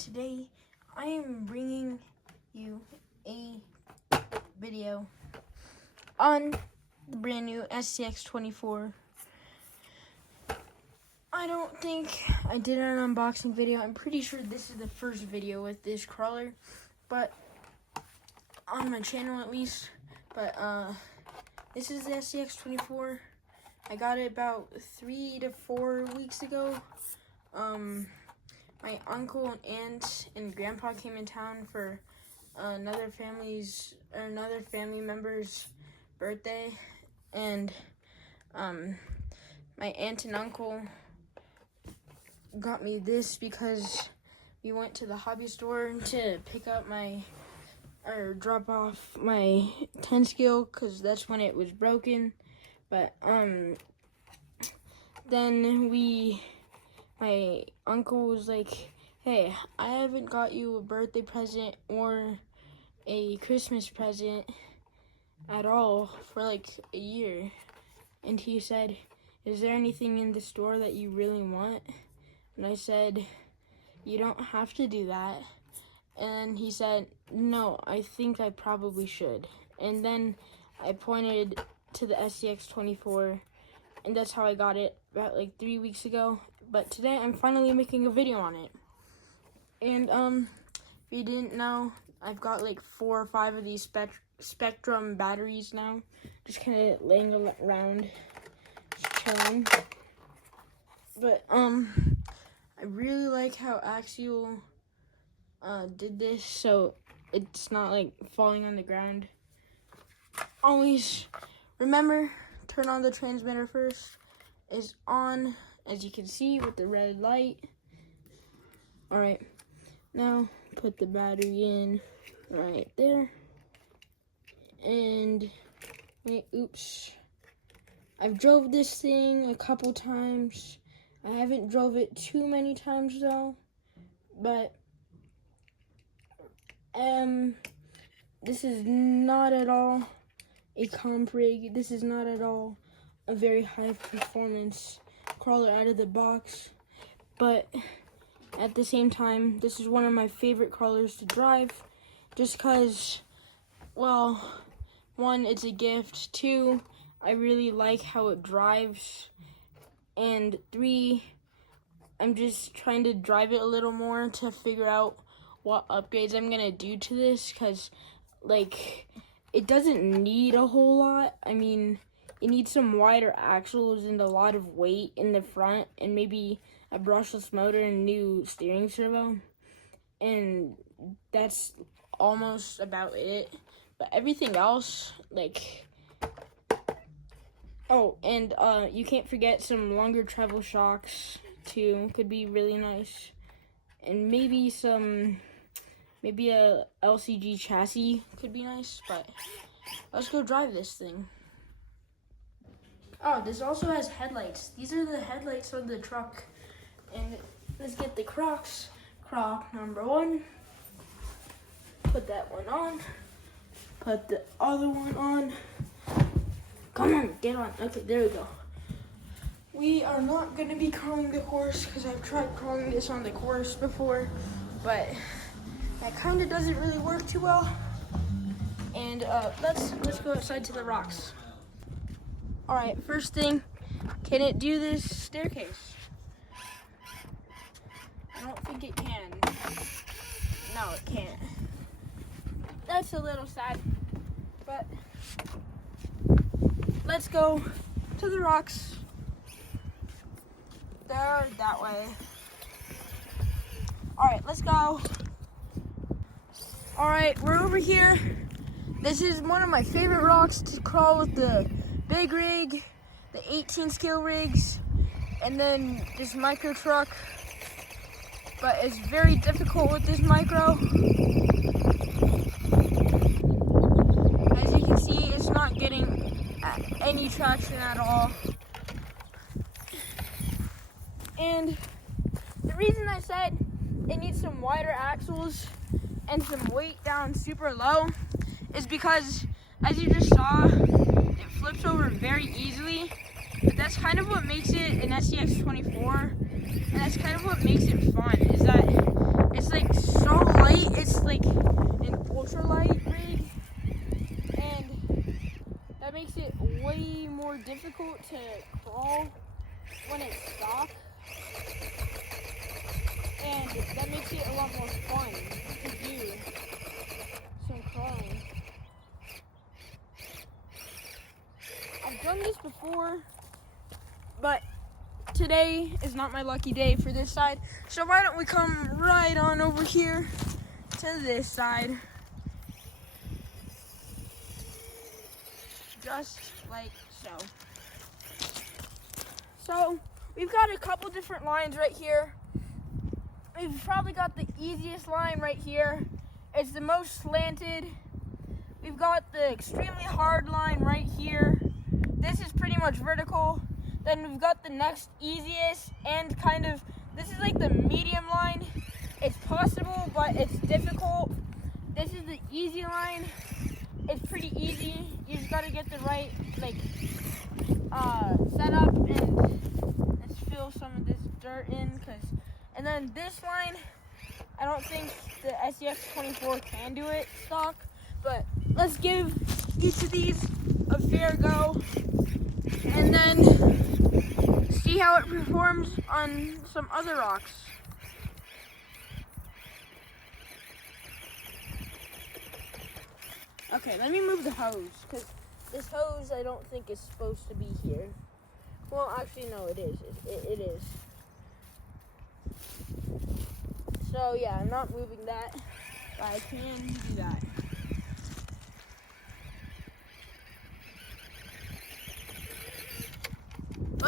today I am bringing you a video on the brand new Scx24. I don't think I did an unboxing video. I'm pretty sure this is the first video with this crawler, but on my channel at least. But this is the Scx24. I got it about 3 to 4 weeks ago. My uncle and aunt and grandpa came in town for another family member's birthday, and my aunt and uncle got me this because we went to the hobby store to pick up drop off my 10 scale because that's when it was broken. But then my uncle was like, hey, I haven't got you a birthday present or a Christmas present at all for like a year. And he said, is there anything in the store that you really want? And I said, you don't have to do that. And he said, no, I think I probably should. And then I pointed to the Scx24, and that's how I got it about like 3 weeks ago. But today I'm finally making a video on it. And if you didn't know, I've got like 4 or 5 of these Spectrum batteries now, just kind of laying around, just chilling. But I really like how Axial did this, so it's not like falling on the ground. Always remember, turn on the transmitter first. Is on, as you can see, with the red light. Alright, now put the battery in right there. And wait, oops. I've drove this thing a couple times. I haven't drove it too many times though. But this is not at all a comp rig. This is not at all a very high performance crawler out of the box, but at the same time, this is one of my favorite crawlers to drive, just because, well, 1, it's a gift, 2, I really like how it drives, and 3, I'm just trying to drive it a little more to figure out what upgrades I'm gonna do to this, because like it doesn't need a whole lot. I mean, it needs some wider axles and a lot of weight in the front, and maybe a brushless motor and new steering servo, and that's almost about it. But everything else, like, oh, and you can't forget some longer travel shocks too, could be really nice, and maybe a LCG chassis could be nice. But let's go drive this thing. Oh, this also has headlights. These are the headlights of the truck. And let's get the Crocs. Croc number 1. Put that one on. Put the other one on. Come on, get on. Okay, there we go. We are not going to be crawling the course because I've tried crawling this on the course before, but that kind of doesn't really work too well. And let's go outside to the rocks. All right, first thing, can it do this staircase? I don't think it can. No, it can't. That's a little sad, but let's go to the rocks. There, that way. All right, let's go. All right, we're over here. This is one of my favorite rocks to crawl with the big rig, the 18 scale rigs, and then this micro truck. But it's very difficult with this micro. As you can see, it's not getting any traction at all. And the reason I said it needs some wider axles and some weight down super low is because, as you just saw, it flips over very easily. But that's kind of what makes it an Scx24, and that's kind of what makes it fun, is that it's like difficult to crawl when it's stock, and that makes it a lot more fun to do some crawling. I've done this before, but today is not my lucky day for this side, so why don't we come right on over here to this side. Just like so. So, we've got a couple different lines right here. We've probably got the easiest line right here. It's the most slanted. We've got the extremely hard line right here. This is pretty much vertical. Then we've got the next easiest and kind of, this is like the medium line. It's possible, but it's difficult. This is the easy line. It's pretty easy. You just gotta get the right setup, and let's fill some of this dirt in, and then this line, I don't think the Scx24 can do it stock, but let's give each of these a fair go, and then see how it performs on some other rocks. Okay, let me move the hose, because this hose I don't think is supposed to be here. Well, actually, no, it is. It is. So, yeah, I'm not moving that, but I can do that.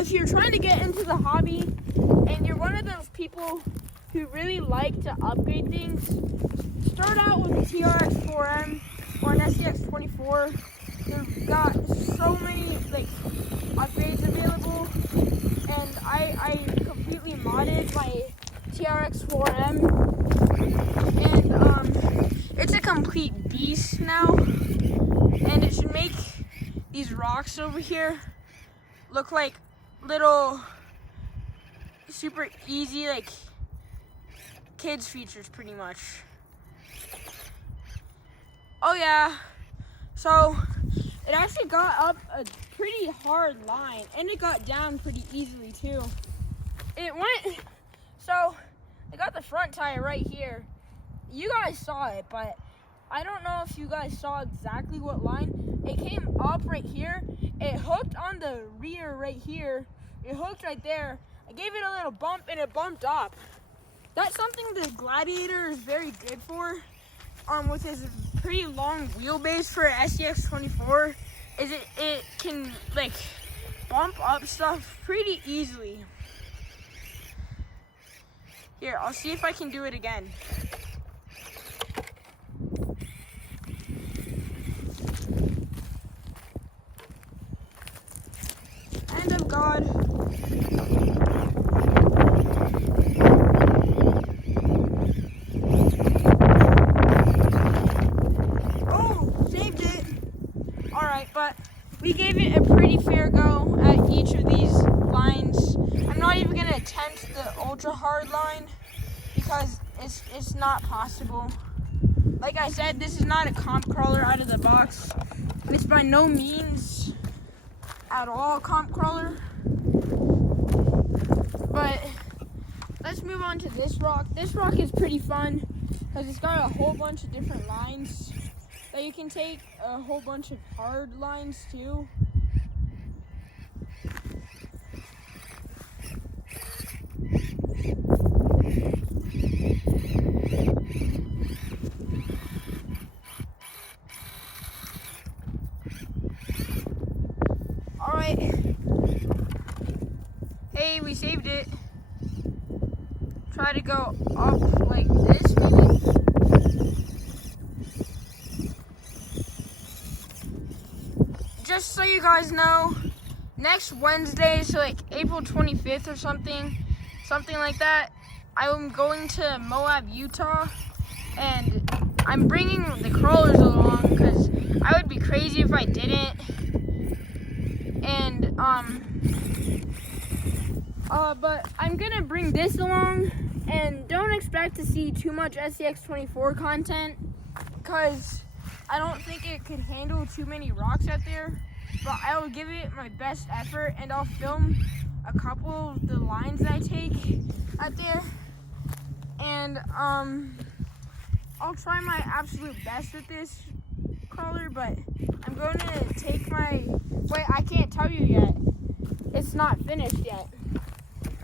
If you're trying to get into the hobby, and you're one of those people who really like to upgrade things, start out with a TRX4M or an Scx24. They've got so many upgrades available, and I completely modded my TRX4M, and it's a complete beast now, and it should make these rocks over here look like little super easy kids features pretty much. Oh yeah, so it actually got up a pretty hard line, and it got down pretty easily too. It went, so I got the front tire right here. You guys saw it, but I don't know if you guys saw exactly what line. It came up right here. It hooked on the rear right here. It hooked right there. I gave it a little bump, and it bumped up. That's something the Gladiator is very good for. With his pretty long wheelbase for an Scx24, is it can bump up stuff pretty easily. Here, I'll see if I can do it again. Hand of God. But we gave it a pretty fair go at each of these lines. I'm not even going to attempt the ultra hard line because it's not possible. Like I said, this is not a comp crawler out of the box. It's by no means at all a comp crawler. But let's move on to this rock. This rock is pretty fun because it's got a whole bunch of different lines that you can take, a whole bunch of hard lines too. Alright. Hey, we saved it. Try to go up like this maybe? Just so you guys know, next Wednesday, so April 25th or something like that, I'm going to Moab, Utah, and I'm bringing the crawlers along because I would be crazy if I didn't. And but I'm gonna bring this along, and don't expect to see too much Scx24 content because I don't think it could handle too many rocks out there. but I will give it my best effort, and I'll film a couple of the lines that I take out there, and I'll try my absolute best with this crawler, but I'm going to take my, wait, I can't tell you yet. It's not finished yet.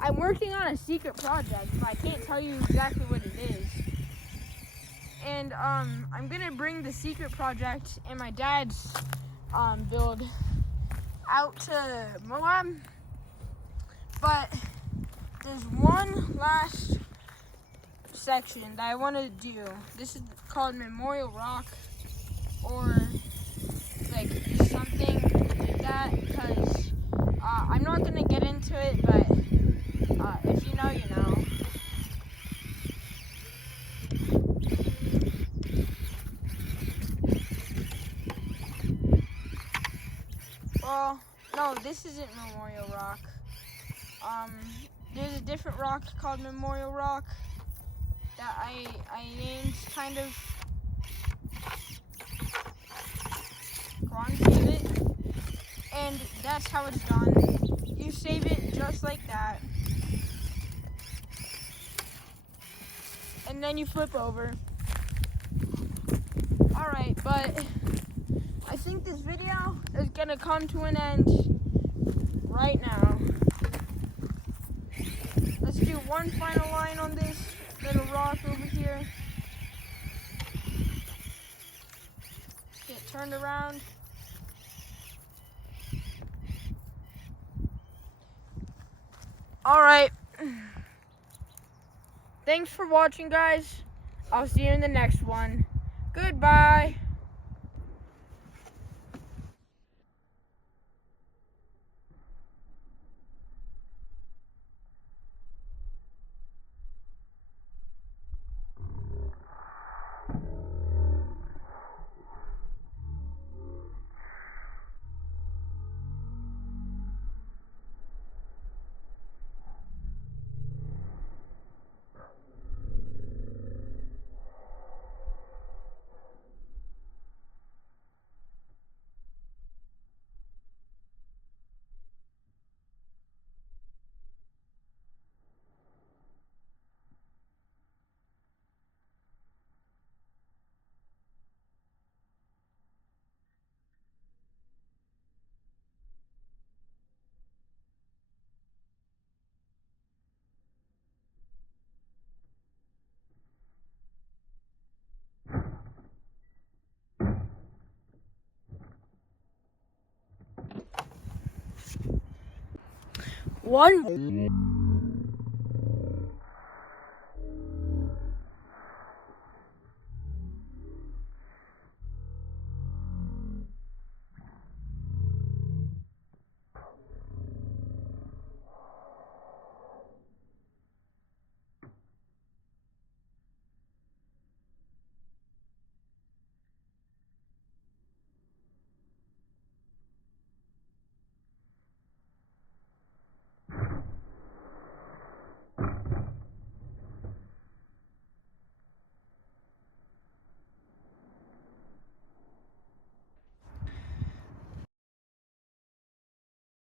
I'm working on a secret project, but I can't tell you exactly what it is. And I'm gonna bring the secret project and my dad's build out to Moab. But there's one last section that I want to do. This is called Memorial Rock, or like something like that, because I'm not gonna get into it, but if you know, you know. Well, no, this isn't Memorial Rock. There's a different rock called Memorial Rock that I named kind of. Go on, save it. And that's how it's done. You save it just like that. And then you flip over. Alright, but I think this video is gonna come to an end right now. Let's do one final line on this little rock over here. Get turned around. Alright. Thanks for watching, guys. I'll see you in the next one. Goodbye. One.